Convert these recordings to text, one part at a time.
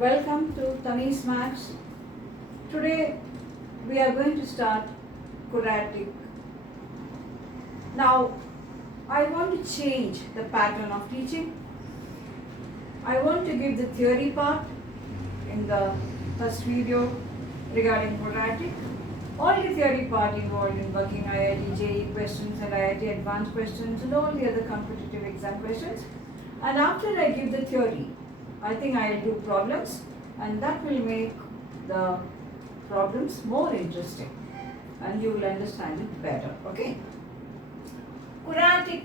Welcome to Tani's Maths. Today we are going to start quadratic. Now I want to change the pattern of teaching. I want to give the theory part in the first video regarding quadratic. All the theory part involved in working IIT, JEE questions and IIT advanced questions and all the other competitive exam questions. And after I give the theory, I think I will do problems, and that will make the problems more interesting and you will understand it better. Okay? Quadratic.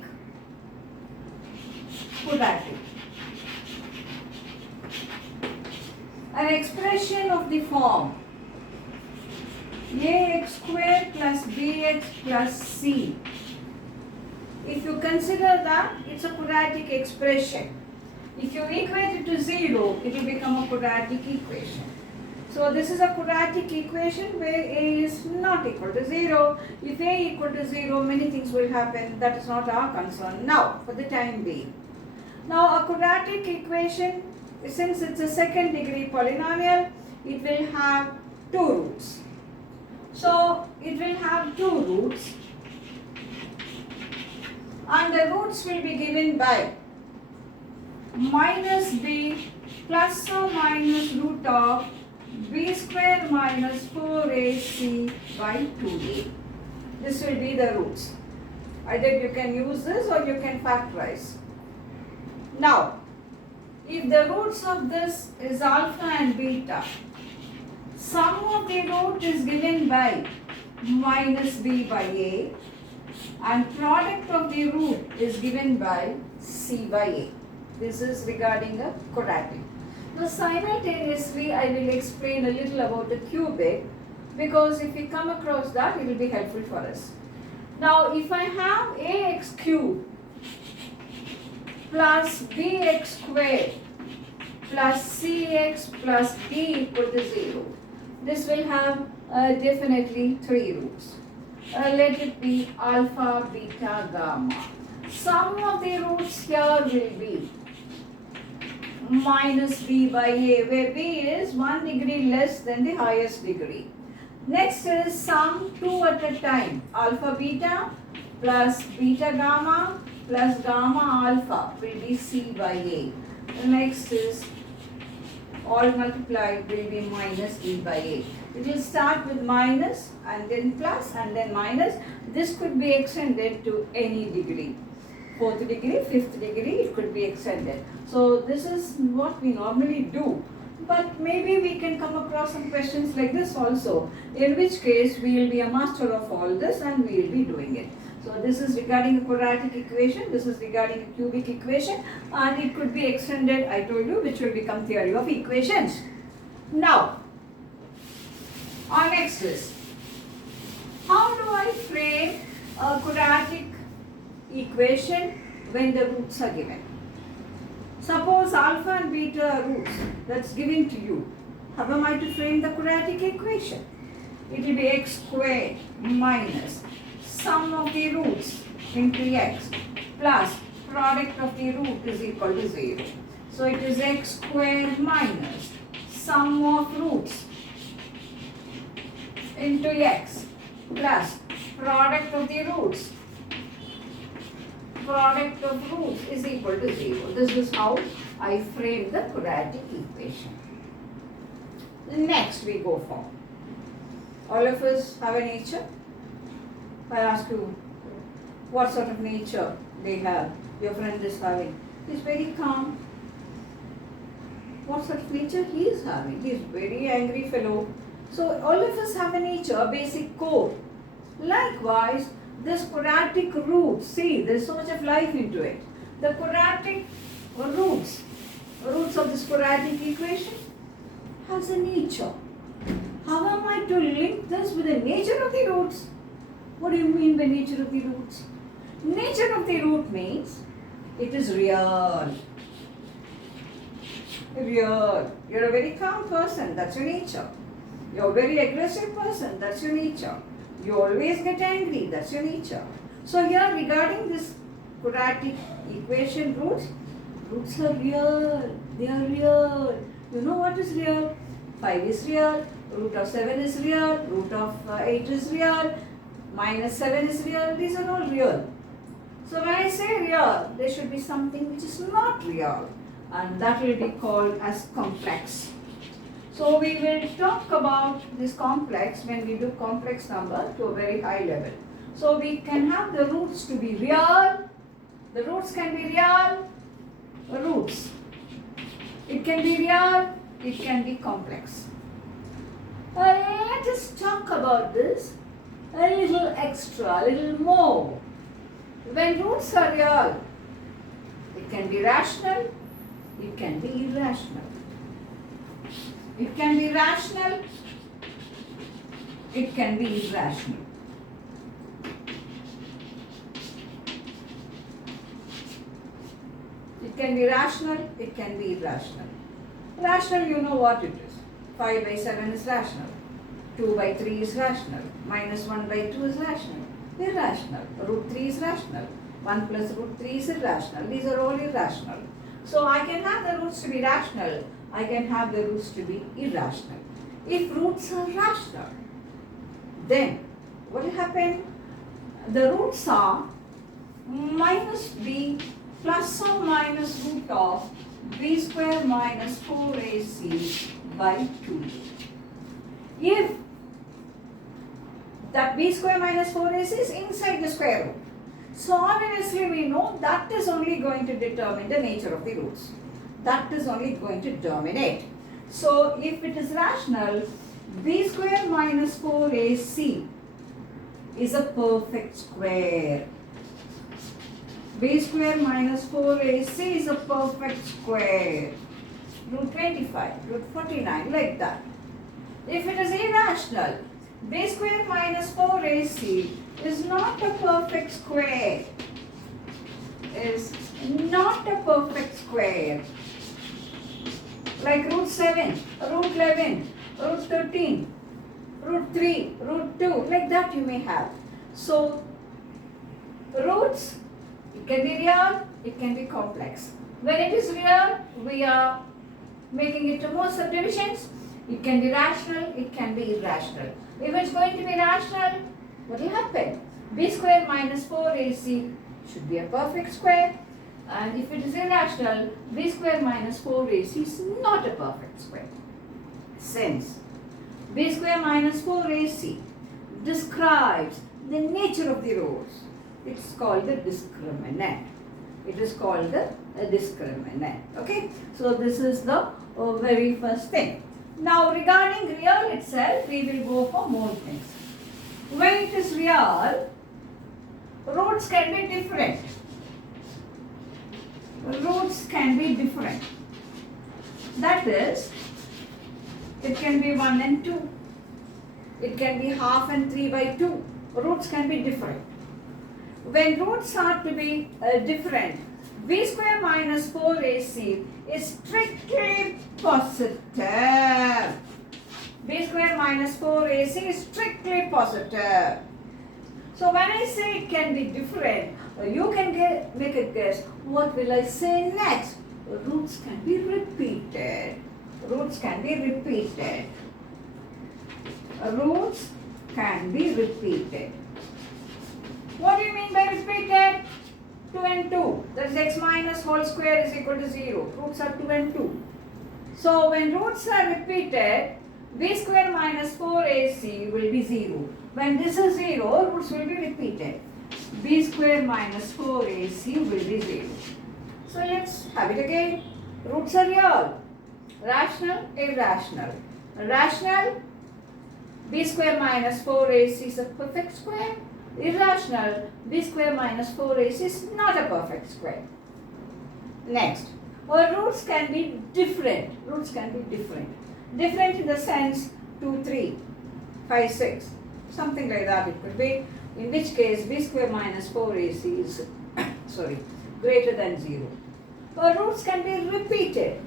An expression of the form ax square plus bx plus c. If you consider that, it's a quadratic expression. If you equate it to 0, it will become a quadratic equation. So this is a quadratic equation where a is not equal to 0. If a equal to 0, many things will happen. That is not our concern now for the time being. Now a quadratic equation, since it's a second degree polynomial, it will have two roots. So it will have two roots, and the roots will be given by minus b plus or minus root of b square minus 4ac by 2a. This will be the roots. Either you can use this or you can factorize. Now, if the roots of this is alpha and beta, sum of the root is given by minus b by a, and product of the root is given by c by a. This is regarding a quadratic. Now simultaneously I will explain a little about the cubic, because if we come across that, it will be helpful for us. Now if I have ax cubed plus bx squared plus cx plus d equal to 0, this will have definitely three roots. Let it be alpha, beta, gamma. Sum of the roots here will be minus b by a, where b is 1 degree less than the highest degree. Next is sum two at a time, alpha beta plus beta gamma plus gamma alpha will be c by a. The next is all multiplied will be minus b by a. It will start with minus and then plus and then minus. This could be extended to any degree. 4th degree, 5th degree, it could be extended. So this is what we normally do. But maybe we can come across some questions like this also, in which case we will be a master of all this and we will be doing it. So this is regarding a quadratic equation, this is regarding a cubic equation, and it could be extended, I told you, which will become theory of equations. Now, our next is, how do I frame a quadratic equation when the roots are given? Suppose alpha and beta are roots, that's given to you. How am I to frame the quadratic equation? It will be x squared minus sum of the roots into x plus product of the root is equal to 0. So it is x squared minus sum of roots into x plus product of the roots. Product of roots is equal to 0. This is how I frame the quadratic equation. Next we go for, all of us have a nature. I ask you what sort of nature they have, your friend is having. He is very calm. What sort of nature he is having? He is very angry fellow. So all of us have a nature, a basic core. Likewise, this quadratic root, see, there is so much of life into it. The quadratic roots of this quadratic equation has a nature. How am I to link this with the nature of the roots? What do you mean by nature of the roots? Nature of the root means it is real. Real. You're a very calm person, that's your nature. You're a very aggressive person, that's your nature. You always get angry, that's your nature. So here regarding this quadratic equation roots are real, they are real. You know what is real? 5 is real, root of 7 is real, root of 8 is real, minus 7 is real. These are all real. So when I say real, there should be something which is not real, and that will be called as complex. So we will talk about this complex when we do complex number to a very high level. So we can have the roots to be real. The roots can be real roots. It can be real, it can be complex. Let us talk about this a little extra, a little more. When roots are real, it can be rational, it can be irrational. It can be rational, it can be irrational. It can be rational, it can be irrational. Rational, you know what it is. 5 by 7 is rational. 2 by 3 is rational. Minus 1 by 2 is rational. Irrational. Root 3 is rational. 1 plus root 3 is irrational. These are all irrational. So I can have the roots to be rational. I can have the roots to be irrational. If roots are rational, then what will happen? The roots are minus b plus or minus root of b square minus 4ac by 2. If that b square minus 4ac is inside the square root, so obviously we know that is only going to determine the nature of the roots. That is only going to dominate. So if it is rational, b square minus 4ac is a perfect square. B square minus 4ac is a perfect square. Root 25, root 49, like that. If it is irrational, b square minus 4ac is not a perfect square. Is not a perfect square. Like root 7, root 11, root 13, root 3, root 2, like that you may have. So, roots, it can be real, it can be complex. When it is real, we are making it to more subdivisions. It can be rational, it can be irrational. If it's going to be rational, what will happen? B square minus 4ac should be a perfect square. And if it is irrational, b square minus 4ac is not a perfect square. Since b square minus 4ac describes the nature of the roots, it's called the discriminant. It is called the discriminant. Okay, so this is the very first thing. Now regarding real itself, we will go for more things. When it is real, roots can be different. Roots can be different. That is, it can be 1 and 2. It can be half and 3 by 2. Roots can be different. When roots are to be different, b square minus 4ac is strictly positive. B square minus 4ac is strictly positive. So when I say it can be different, you can make a guess. What will I say next? Roots can be repeated. Roots can be repeated. Roots can be repeated. What do you mean by repeated? 2 and 2. That is x minus whole square is equal to 0. Roots are 2 and 2. So when roots are repeated, b square minus 4ac will be 0. When this is 0, roots will be repeated. B square minus 4ac will be 0. So let's have it again. Roots are real. Rational, irrational. Rational, b square minus 4ac is a perfect square. Irrational, b square minus 4ac is not a perfect square. Next, our roots can be different. Roots can be different. Different in the sense 2, 3, 5, 6. Something like that it could be. In which case, b square minus 4ac is greater than 0. Our roots can be repeated.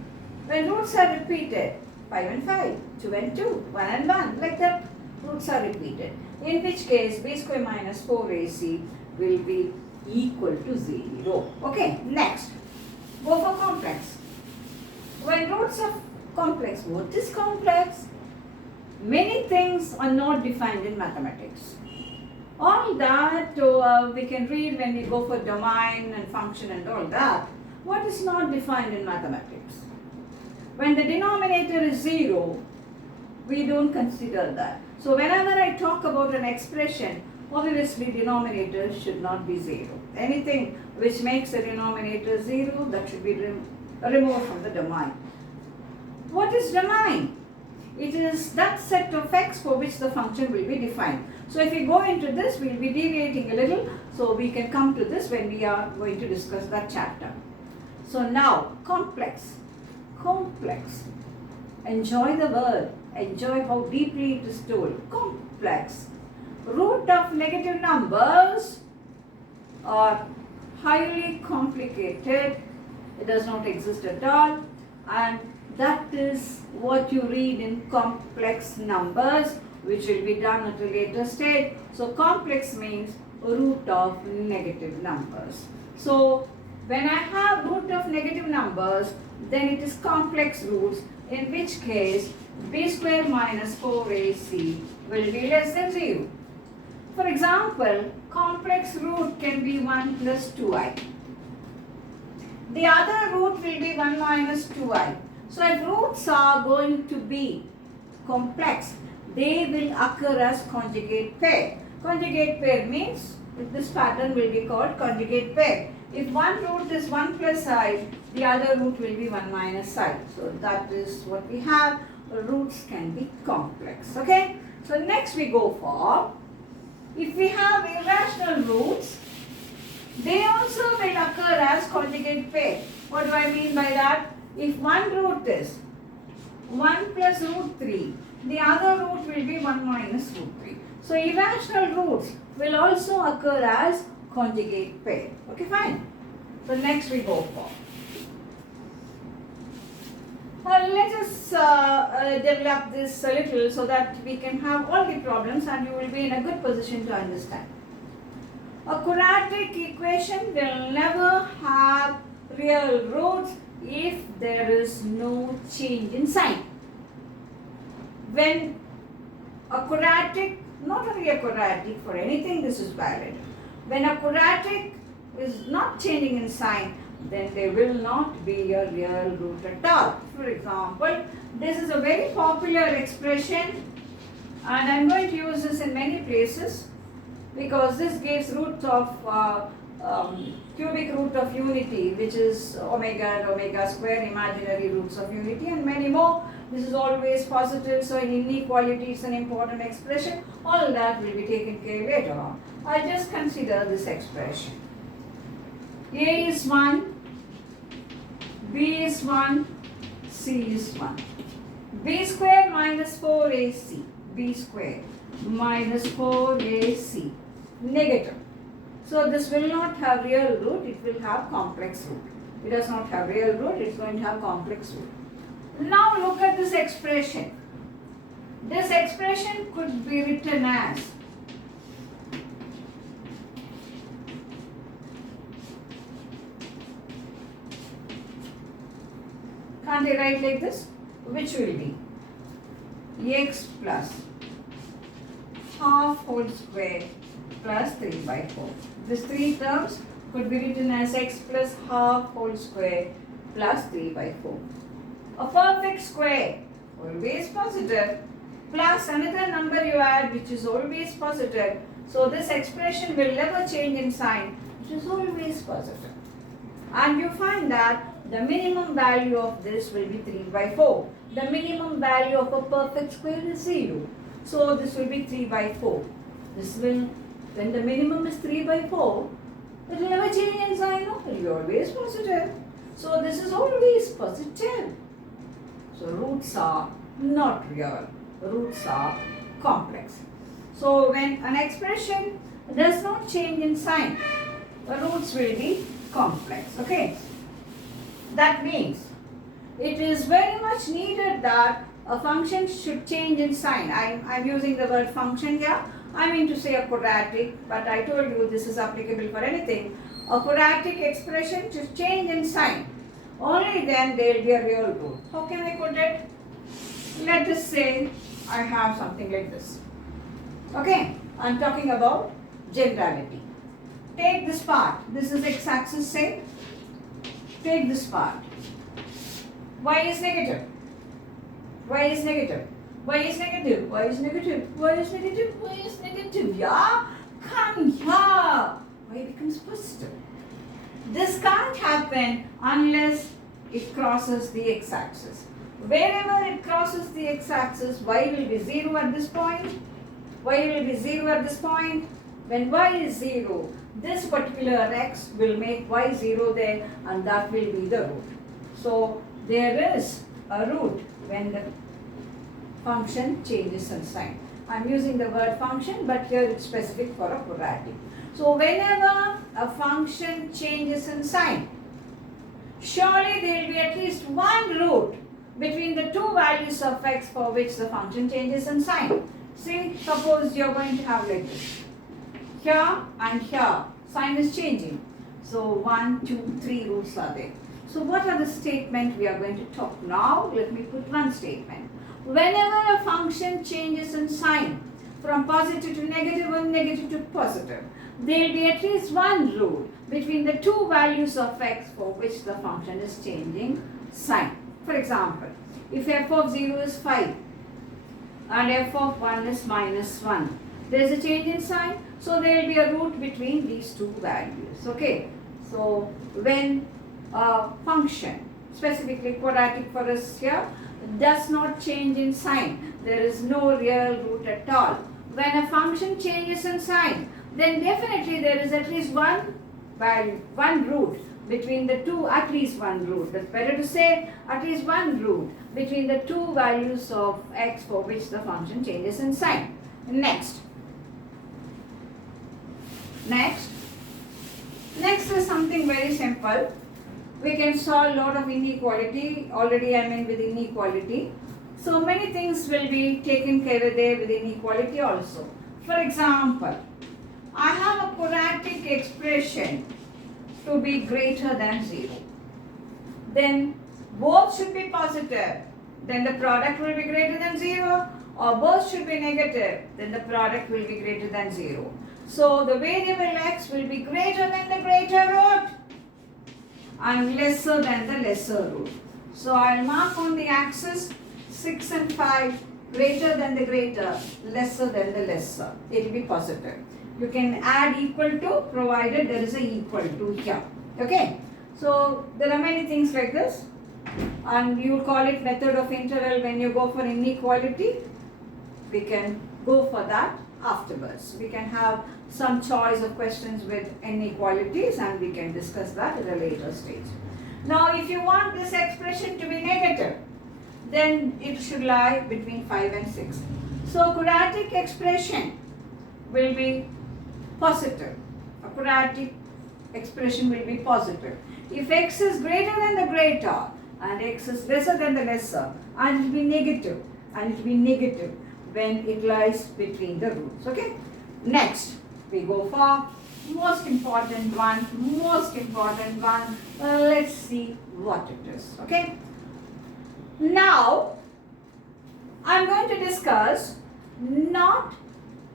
When roots are repeated, 5 and 5, 2 and 2, 1 and 1, like that, roots are repeated. In which case, b square minus 4ac will be equal to 0. Okay, next, go for complex. When roots are Complex. What is complex? Many things are not defined in mathematics. All that we can read when we go for domain and function and all that. What is not defined in mathematics? When the denominator is 0, we don't consider that. So whenever I talk about an expression, obviously denominator should not be 0. Anything which makes the denominator 0, that should be removed from the domain. What is domain? It is that set of x for which the function will be defined. So if we go into this, we will be deviating a little, so we can come to this when we are going to discuss that chapter. So now, complex. Complex. Enjoy the word. Enjoy how deeply it is told. Complex. Root of negative numbers are highly complicated. It does not exist at all, and that is what you read in complex numbers, which will be done at a later stage. So complex means root of negative numbers. So when I have root of negative numbers, then it is complex roots, in which case b square minus 4ac will be less than 0. For example, complex root can be 1 plus 2i. The other root will be 1 minus 2i. So if roots are going to be complex, they will occur as conjugate pair. Conjugate pair means this pattern will be called conjugate pair. If one root is 1 plus I, the other root will be 1 minus I. So that is what we have. Roots can be complex. Okay. So next we go for, if we have irrational roots, they also will occur as conjugate pair. What do I mean by that? If one root is 1 plus root 3, the other root will be 1 minus root 3. So irrational roots will also occur as conjugate pair. Okay, fine. So next we go for. Let us develop this a little so that we can have all the problems and you will be in a good position to understand. A quadratic equation will never have real roots if there is no change in sign. When a quadratic, not only a quadratic, for anything this is valid. When a quadratic is not changing in sign, then there will not be a real root at all. For example, this is a very popular expression and I am going to use this in many places because this gives root of cubic root of unity, which is omega and omega square, imaginary roots of unity, and many more. This is always positive, so in inequality it's an important expression. All that will be taken care later on. I'll just consider this expression. A is 1, B is 1, C is 1. B square minus 4AC, B square minus 4AC, negative. So this will not have real root, it will have complex root. It does not have real root, it's going to have complex root. Now look at this expression. This expression could be written as can't I write like this? Which will be x plus half whole square plus 3 by 4. These three terms could be written as x plus half whole square plus 3 by 4. A perfect square, always positive, plus another number you add which is always positive. So this expression will never change in sign, which is always positive. And you find that the minimum value of this will be 3 by 4. The minimum value of a perfect square is 0. So this will be 3 by 4. This will, when the minimum is 3 by 4, it will never change in sign, no? It will be always positive. So this is always positive. So roots are not real. Roots are complex. So when an expression does not change in sign, the roots will be complex. Okay. That means it is very much needed that a function should change in sign. I'm using the word function here. I mean to say a quadratic, but I told you this is applicable for anything. A quadratic expression should change in sign. only then there will be a real root. How can I put it? Let us say I have something like this. Okay, I am talking about generality. Take this part. This is x-axis, say. Take this part. Y is negative. Y is negative. Y is negative. Y is negative. Y is negative. Y is negative. Yeah? Come here. Y becomes positive. This can't happen unless it crosses the x-axis. Wherever it crosses the x-axis, y will be 0 at this point. Y will be 0 at this point. When y is 0, this particular x will make y 0 there, and that will be the root. So there is a root when the function changes in sign. I am using the word function, but here it's specific for a quadratic. So whenever a function changes in sign, surely there will be at least one root between the two values of x for which the function changes in sign. See, suppose you are going to have like this. Here and here, sign is changing. So 1, 2, 3 roots are there. So what are the statements we are going to talk now? Let me put one statement. Whenever a function changes in sign from positive to negative or negative to positive, there will be at least one root between the two values of x for which the function is changing sign. For example, if f of 0 is 5 and f of 1 is minus 1, there is a change in sign, so there will be a root between these two values. Okay, so when a function, specifically quadratic for us here, does not change in sign, there is no real root at all. When a function changes in sign, then definitely there is at least one value, one root between the two, at least one root. That's better to say at least one root between the two values of x for which the function changes in sign. Next is something very simple. We can solve a lot of inequality. Already I mean with inequality. So many things will be taken care of there with inequality also. For example, I have a quadratic expression to be greater than 0. Then both should be positive. Then the product will be greater than 0. Or both should be negative. Then the product will be greater than 0. So the variable x will be greater than the greater root and lesser than the lesser root. So I'll mark on the axis 6 and 5, greater than the greater, lesser than the lesser. It will be positive. You can add equal to provided there is a equal to here. Okay. So there are many things like this, and you call it method of integral when you go for inequality. We can go for that afterwards. We can have some choice of questions with inequalities and we can discuss that at a later stage. Now if you want this expression to be negative, then it should lie between 5 and 6. So quadratic expression will be positive. A quadratic expression will be positive. If x is greater than the greater and x is lesser than the lesser, and it will be negative, and it will be negative when it lies between the roots. Okay. Next, we go for most important one. Let's see what it is. Okay. Now, I'm going to discuss not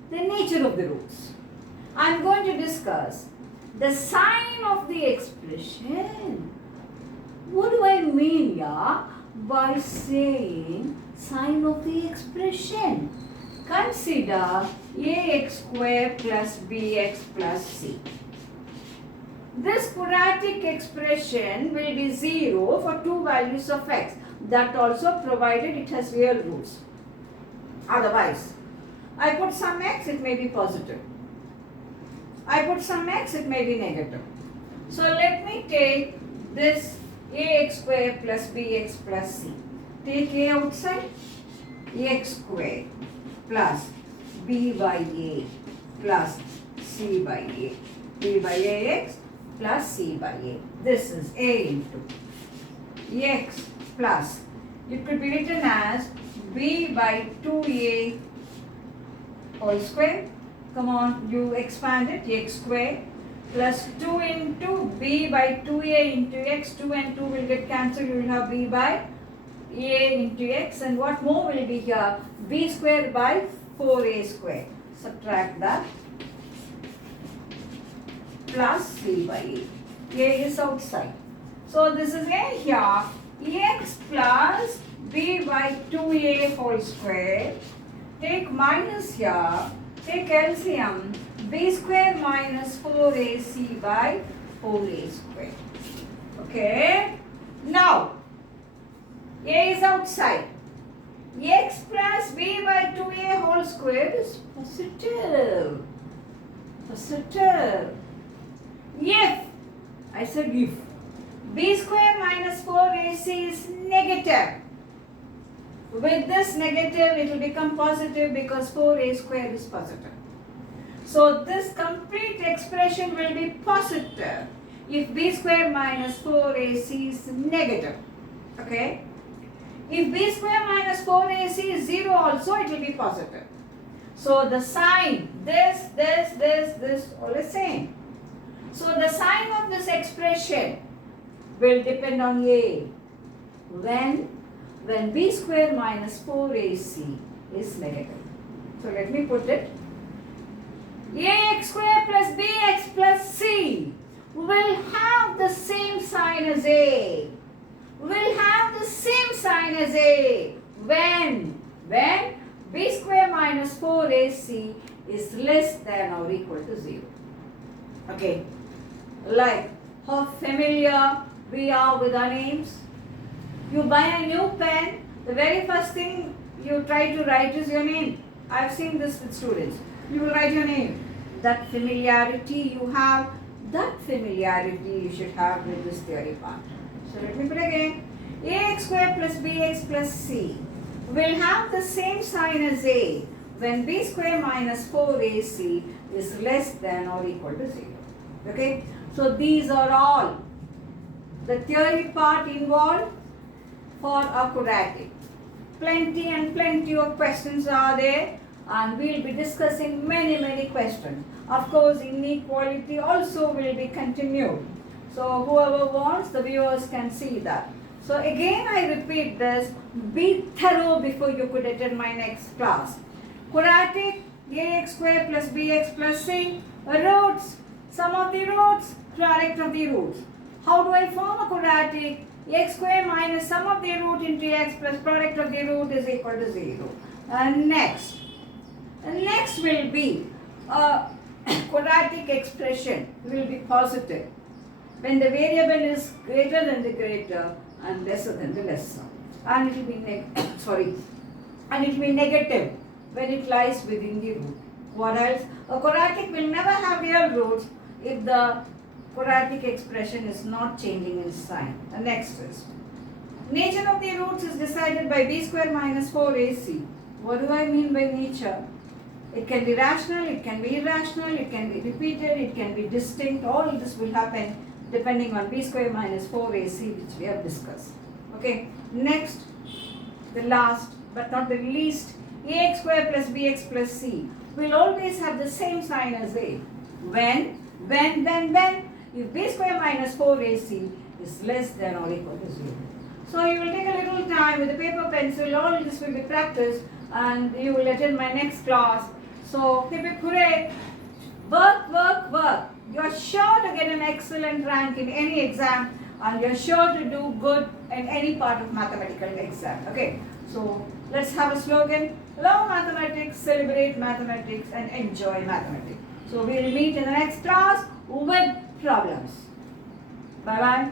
the nature of the roots. I'm going to discuss the sign of the expression. What do I mean, yeah, by saying sign of the expression? Consider ax square plus bx plus c. This quadratic expression will be 0 for two values of x. That also provided it has real roots. Otherwise, I put some x, it may be positive. I put some x, it may be negative. So let me take this ax square plus bx plus c. Take a outside, x square plus b by a plus c by a. b by ax plus c by a. This is a into x plus, it could be written as b by 2a whole square. Come on, you expand it, x square plus 2 into b by 2a into x. 2 and 2 will get cancelled. You will have b by a into x. And what more will be here? b square by 4a square. Subtract that. Plus c by a. A is outside. So this is a here. X plus b by 2a whole square. Take minus here. Take LCM. B square minus 4ac by 4a square. Okay. Now, a is outside. X plus b by 2a whole square is positive. Positive. If, I said if, b square minus 4ac is negative. With this negative, it will become positive because 4a square is positive. So this complete expression will be positive if b square minus 4ac is negative. Okay. If b square minus 4ac is 0 also, it will be positive. So the sign, this, all is same. So the sign of this expression will depend on a. When b square minus 4ac is negative. So let me put it. Ax square plus bx plus c will have the same sign as a. Will have the same sign as a when b square minus 4ac is less than or equal to 0. Okay. Like how familiar we are with our names. You buy a new pen, the very first thing you try to write is your name. I've seen this with students. You will write your name. That familiarity you have, that familiarity you should have with this theory part. So let me put again. Ax square plus bx plus c will have the same sign as a when b square minus 4ac is less than or equal to 0. Okay. So these are all the theory part involved for a quadratic. Plenty and plenty of questions are there, and we will be discussing many questions. Of course, inequality also will be continued. So whoever wants, the viewers can see that. So again I repeat this, be thorough before you could attend my next class. Quadratic, ax square plus bx plus c, roots, sum of the roots, product of the roots. How do I form a quadratic? X square minus sum of the root into x plus product of the root is equal to 0. Next will be a quadratic expression will be positive when the variable is greater than the greater and lesser than the lesser, and it will be negative when it lies within the root. What else? A quadratic will never have real roots if the quadratic expression is not changing in sign. The next is nature of the roots is decided by b square minus 4ac. What do I mean by nature? It can be rational, it can be irrational, it can be repeated, it can be distinct. All this will happen depending on b square minus 4ac, which we have discussed. Okay. Next, the last but not the least, ax square plus bx plus c will always have the same sign as a. When if b square minus 4ac is less than or equal to 0. So you will take a little time with a paper pencil, all this will be practiced, and you will attend my next class. So keep it correct, work. You are sure to get an excellent rank in any exam, and you are sure to do good in any part of mathematical exam. Okay, so let's have a slogan. Love mathematics, celebrate mathematics, and enjoy mathematics. So we will meet in the next class with problems. Bye-bye.